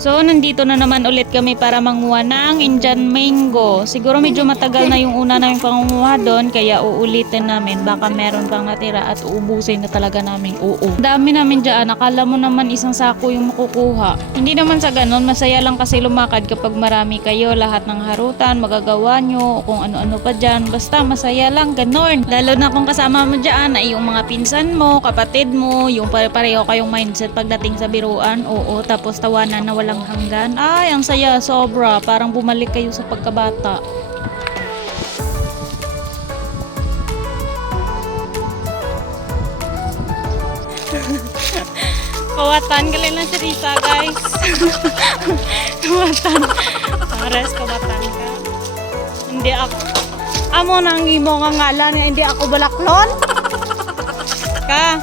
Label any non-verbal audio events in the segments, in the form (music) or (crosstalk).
So, nandito na naman ulit kami para manguha ng Indian mango. Siguro medyo matagal na yung una namin pangunguha doon, kaya uulitin namin. Baka meron pang natira at uubusin na talaga namin. Oo. Dami namin dyan. Akala mo naman isang sako yung makukuha. Hindi naman sa ganun. Masaya lang kasi lumakad kapag marami kayo. Lahat ng harutan, magagawa nyo, kung ano-ano pa dyan. Basta masaya lang, ganun. Lalo na kung kasama mo dyan ay yung mga pinsan mo, kapatid mo, yung pare-pareho kayong mindset pagdating sa biruan. Oo, tapos tawanan na walang hanggan. Ay, ang saya, sobra. Parang bumalik kayo sa pagkabata. (laughs) Kawatan, galing lang si Risa, guys. (laughs) kawatan. Pares, kawatan ka. Hindi ako. Amo nang imo nga ngalan nga hindi ako balaklon. (laughs) Ka.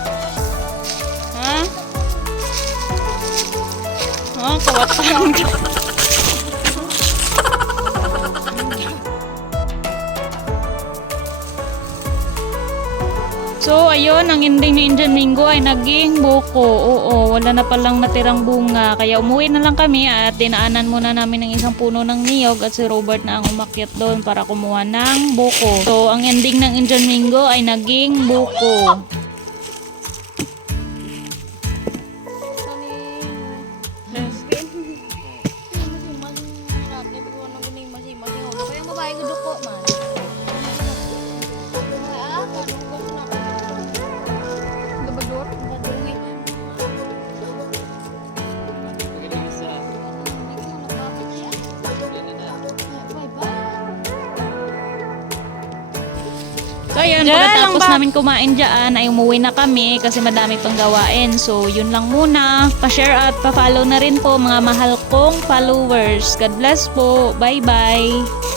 Ha, kawatan ka. So, ayun, ang ending ni Indian Mingo ay naging buko. Oo, wala na palang natirang bunga. Kaya umuwi na lang kami at dinaanan muna namin ng isang puno ng niyog at si Robert na ang umakyat doon para kumuha ng buko. So, ang ending ng Indian Mingo ay naging buko. So, ayun, Diyan lang pagkatapos ba? namin kumain dyan, ay umuwi na kami kasi madami pang gawain. So, yun lang muna. Pa-share at pa-follow na rin po mga mahal kong followers. God bless po. Bye-bye.